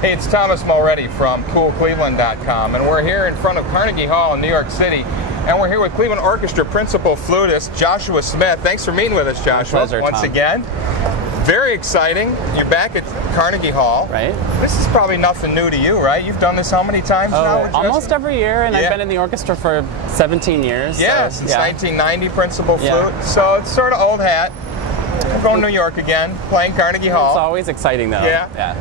Hey, it's Thomas Mulready from CoolCleveland.com, and we're here in front of Carnegie Hall in New York City, and we're here with Cleveland Orchestra principal flutist Joshua Smith. Thanks for meeting with us, Joshua. My pleasure, once Tom. again. Very exciting. You're back at Carnegie Hall. Right. This is probably nothing new to you, right? You've done this how many times now? Almost every year, and I've been in the orchestra for 17 years. Yeah, so, since 1990, principal flute. So it's sort of old hat. I'm going to New York again, playing Carnegie Hall. It's always exciting, though. Yeah.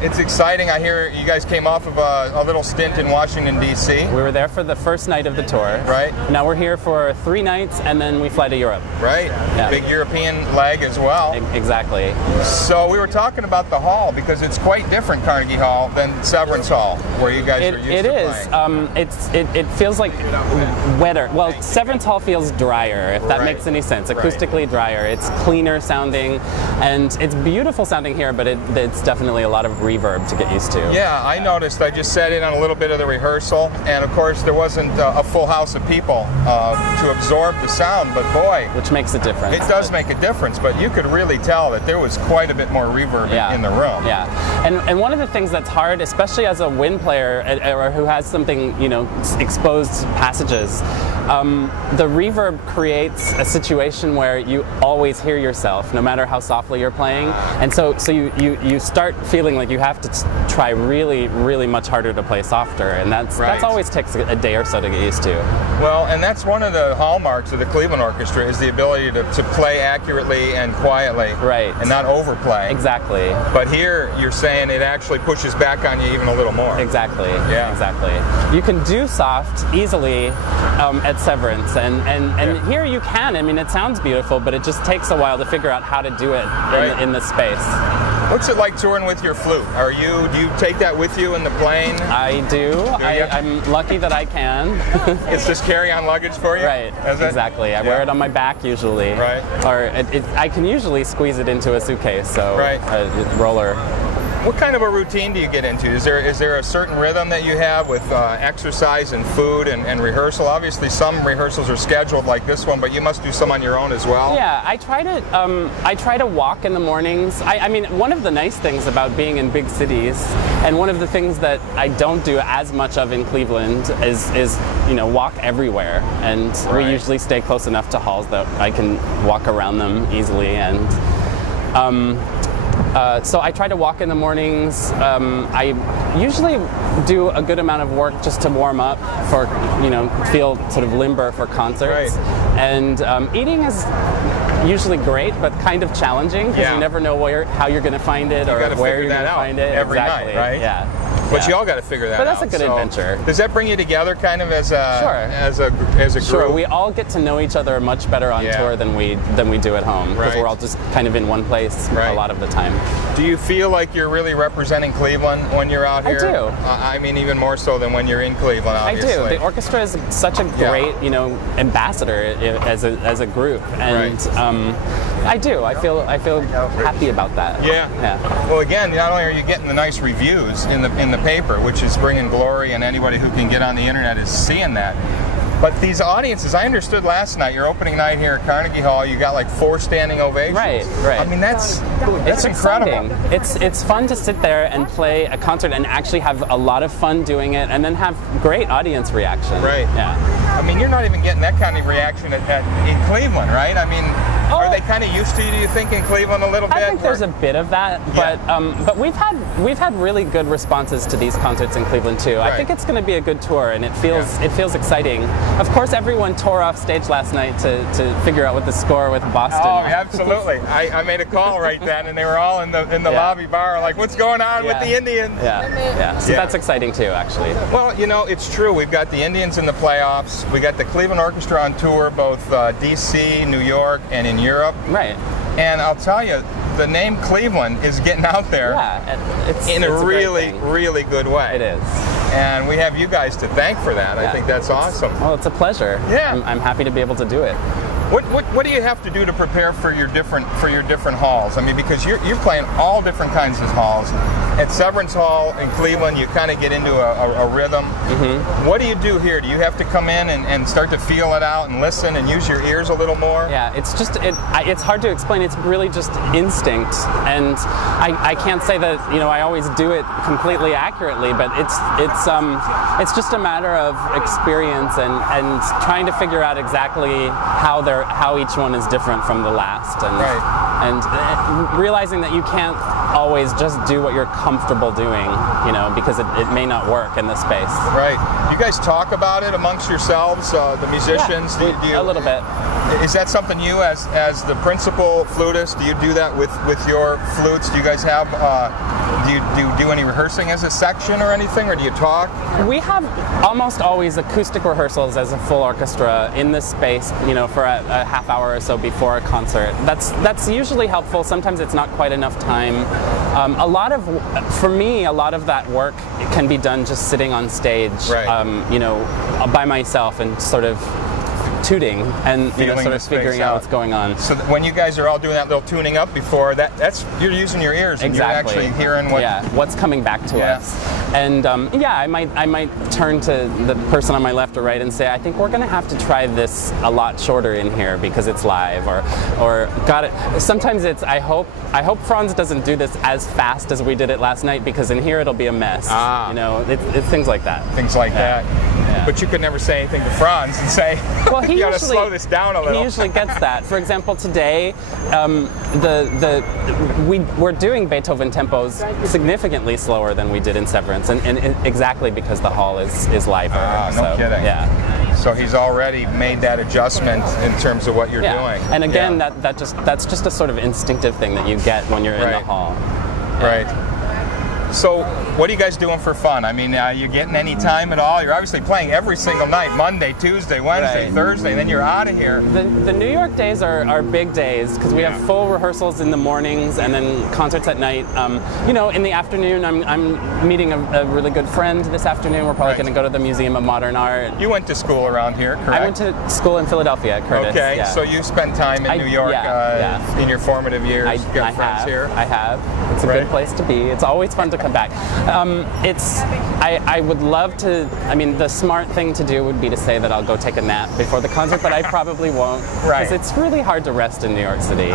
It's exciting. I hear you guys came off of a little stint in Washington, D.C. We were there for the first night of the tour. Right. Now we're here for 3 nights, and then we fly to Europe. Right. Yeah. Big European leg as well. Exactly. So we were talking about the hall, because it's quite different, Carnegie Hall, than Severance Hall, where you guys are used to playing. It is. It feels like wetter. Well, Severance Hall feels drier, if that makes any sense. Acoustically drier. It's cleaner sounding, and it's beautiful sounding here, but it's definitely a lot of reverb to get used to. Yeah, I noticed. I just sat in on a little bit of the rehearsal, and of course there wasn't a full house of people to absorb the sound, but boy, which makes a difference. It does make a difference, but you could really tell that there was quite a bit more reverb in the room. Yeah, and one of the things that's hard, especially as a wind player or who has something, exposed passages, the reverb creates a situation where you always hear yourself, no matter how softly you're playing, and so you start feeling like you have to try really, really much harder to play softer, and that's always takes a day or so to get used to. Well, and that's one of the hallmarks of the Cleveland Orchestra, is the ability to play accurately and quietly, and not overplay. Exactly. But here you're saying it actually pushes back on you even a little more. Exactly. Yeah. Exactly. You can do soft easily at Severance, and here you can. I mean, it sounds beautiful, but it just takes a while to figure out how to do it in the space. What's it like touring with your flute? Do you take that with you in the plane? I do. I'm lucky that I can. It's just carry-on luggage for you? Right. Exactly. I wear it on my back usually. Right. Or I can usually squeeze it into a suitcase, so a roller. What kind of a routine do you get into? Is there a certain rhythm that you have with exercise and food and rehearsal? Obviously, some rehearsals are scheduled like this one, but you must do some on your own as well. Yeah, I try to walk in the mornings. I mean, one of the nice things about being in big cities, and one of the things that I don't do as much of in Cleveland is walk everywhere. And we usually stay close enough to halls that I can walk around them easily. And so I try to walk in the mornings. I usually do a good amount of work just to warm up for, feel sort of limber for concerts. And eating is usually great, but kind of challenging, because you never know how you're going to find it or where you're going to find it. Every night, right? Yeah. But you all got to figure that out. But that's a good adventure. Does that bring you together, kind of as a group? Sure. We all get to know each other much better on tour than we do at home, because we're all just kind of in one place a lot of the time. Do you feel like you're really representing Cleveland when you're out here? I do. I mean, even more so than when you're in Cleveland, obviously. I do. The orchestra is such a great, ambassador as a group, and I do. I feel happy about that. Yeah. Well, again, not only are you getting the nice reviews in the paper, which is bringing glory, and anybody who can get on the internet is seeing that. But these audiences, I understood last night, your opening night here at Carnegie Hall, you got like 4 standing ovations. Right. I mean, that's incredible. It's fun to sit there and play a concert and actually have a lot of fun doing it, and then have great audience reaction. Right. Yeah. I mean, you're not even getting that kind of reaction in Cleveland, right? I mean, are they kind of used to you, do you think, in Cleveland a little bit? I think there's a bit of that, but we've had really good responses to these concerts in Cleveland too. I think it's going to be a good tour, and it feels exciting. Of course, everyone tore off stage last night to figure out what the score with Boston. Oh, absolutely. I made a call right then, and they were all in the lobby bar, like, what's going on with the Indians? So that's exciting too, actually. Well, it's true. We've got the Indians in the playoffs. We got the Cleveland Orchestra on tour, both D.C., New York, and in Europe. Right. And I'll tell you, the name Cleveland is getting out there in a really, really good way. It is. And we have you guys to thank for that. I think that's awesome. Well, it's a pleasure. Yeah. I'm happy to be able to do it. What do you have to do to prepare for your different halls? I mean, because you're playing all different kinds of halls. At Severance Hall in Cleveland, you kind of get into a rhythm. What do you do here? Do you have to come in and start to feel it out and listen and use your ears a little more? Yeah, it's hard to explain. It's really just instinct, and I can't say that I always do it completely accurately, but it's just a matter of experience and trying to figure out exactly how each one is different from the last, and realizing that you can't always just do what you're comfortable doing, because it may not work in this space. Right. You guys talk about it amongst yourselves, the musicians? Yeah, a little bit. Is that something you, as the principal flutist, do you do that with your flutes? Do you guys have, do you do any rehearsing as a section or anything, or do you talk? We have almost always acoustic rehearsals as a full orchestra in this space, for a half hour or so before a concert. That's usually helpful. Sometimes it's not quite enough time. For me, a lot of that work can be done just sitting on stage, by myself and sort of tooting and sort of figuring out what's going on. So when you guys are all doing that little tuning up before that's you're using your ears and exactly. You're actually hearing what's coming back to us. And I might turn to the person on my left or right and say, I think we're going to have to try this a lot shorter in here because it's live, or got it. Sometimes it's I hope Franz doesn't do this as fast as we did it last night because in here it'll be a mess. It's things like that. Things like that. Yeah. But you could never say anything to Franz and say, well, you got to slow this down a little. He usually gets that. For example, today, we're doing Beethoven tempos significantly slower than we did in Severance, and exactly because the hall is live. No kidding. Yeah. So he's already made that adjustment in terms of what you're doing. And again, that's just a sort of instinctive thing that you get when you're in the hall. Right. So, what are you guys doing for fun? I mean, you getting any time at all? You're obviously playing every single night, Monday, Tuesday, Wednesday, Thursday, and then you're out of here. The New York days are big days because we have full rehearsals in the mornings and then concerts at night. In the afternoon, I'm meeting a really good friend this afternoon. We're probably going to go to the Museum of Modern Art. You went to school around here, correct? I went to school in Philadelphia at Curtis. Okay, so you spent time in New York in your formative years. I friends here? I have. It's a good place to be. It's always fun to come back. I would love to, the smart thing to do would be to say that I'll go take a nap before the concert, but I probably won't. Because it's really hard to rest in New York City.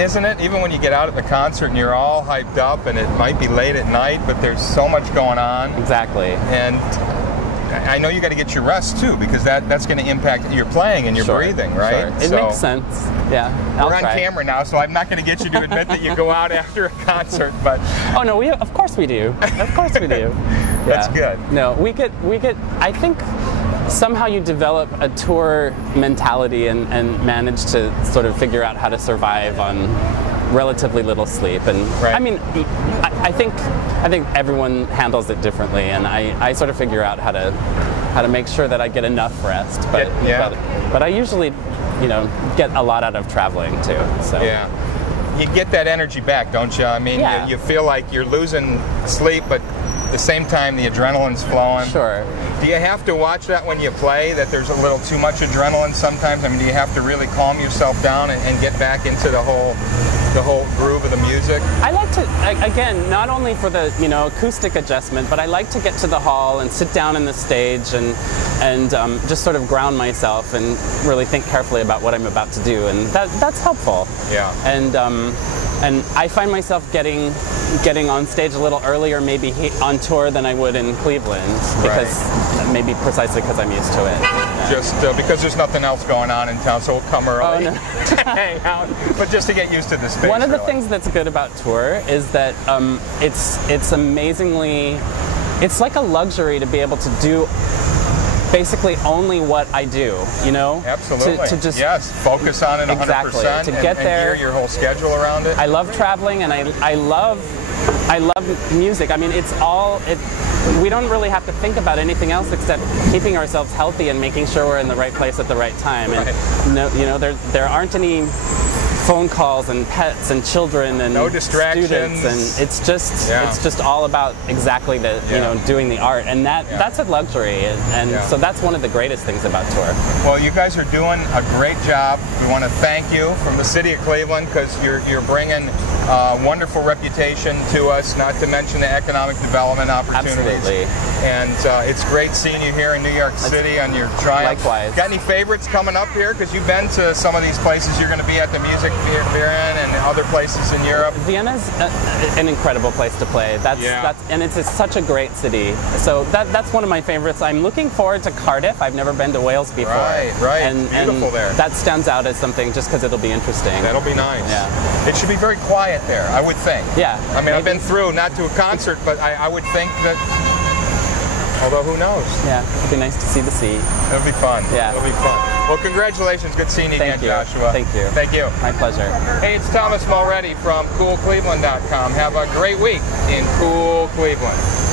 Isn't it? Even when you get out at the concert and you're all hyped up and it might be late at night, but there's so much going on. Exactly. And I know you got to get your rest too, because that's going to impact your playing and your breathing, right? Sure. It makes sense. Yeah. We're on camera now, so I'm not going to get you to admit that you go out after a concert, but oh no, of course we do. Of course we do. That's good. No, we get. I think somehow you develop a tour mentality and manage to sort of figure out how to survive on relatively little sleep. And I think everyone handles it differently, and I sort of figure out how to make sure that I get enough rest. But I usually get a lot out of traveling too. So you get that energy back, don't you? I mean, you feel like you're losing sleep, but at the same time the adrenaline's flowing. Sure. Do you have to watch that when you play, that there's a little too much adrenaline sometimes? I mean, do you have to really calm yourself down and get back into the whole groove of the music? I like to, again, not only for the acoustic adjustment, but I like to get to the hall and sit down on the stage and just sort of ground myself and really think carefully about what I'm about to do, and that's helpful. Yeah. And I find myself getting on stage a little earlier, maybe on tour, than I would in Cleveland, maybe precisely because I'm used to it. Yeah. Just because there's nothing else going on in town, so we'll come early, hang out, but just to get used to the space. One of the things that's good about tour is that it's amazingly, it's like a luxury to be able to do basically only what I do, Absolutely. To just focus on it 100%. Exactly. To get there, and gear your whole schedule around it. I love traveling, and I love music. I mean, we don't really have to think about anything else except keeping ourselves healthy and making sure we're in the right place at the right time. And there aren't any phone calls and pets and children and no distractions, students, and it's just all about exactly the doing the art, and that's a luxury, and so that's one of the greatest things about tour. Well, you guys are doing a great job. We want to thank you from the city of Cleveland, because you're bringing a wonderful reputation to us, not to mention the economic development opportunities. Absolutely. And it's great seeing you here in New York City on your triumph. Likewise. Got any favorites coming up here? Because you've been to some of these places. You're going to be at the Music Vienna and other places in Europe. Vienna's an incredible place to play. And it's such a great city. So that's one of my favorites. I'm looking forward to Cardiff. I've never been to Wales before. Right. And beautiful there. That stands out as something just because it'll be interesting. That'll be nice. Yeah. It should be very quiet there, I would think. Yeah. I mean, I've been through, not to a concert, but I would think that, although who knows? Yeah, it'll be nice to see the sea. It'll be fun. Yeah. It'll be fun. Well, congratulations. Good seeing you again, Joshua. Thank you. Thank you. My pleasure. Hey, it's Thomas Mulready from CoolCleveland.com. Have a great week in Cool Cleveland.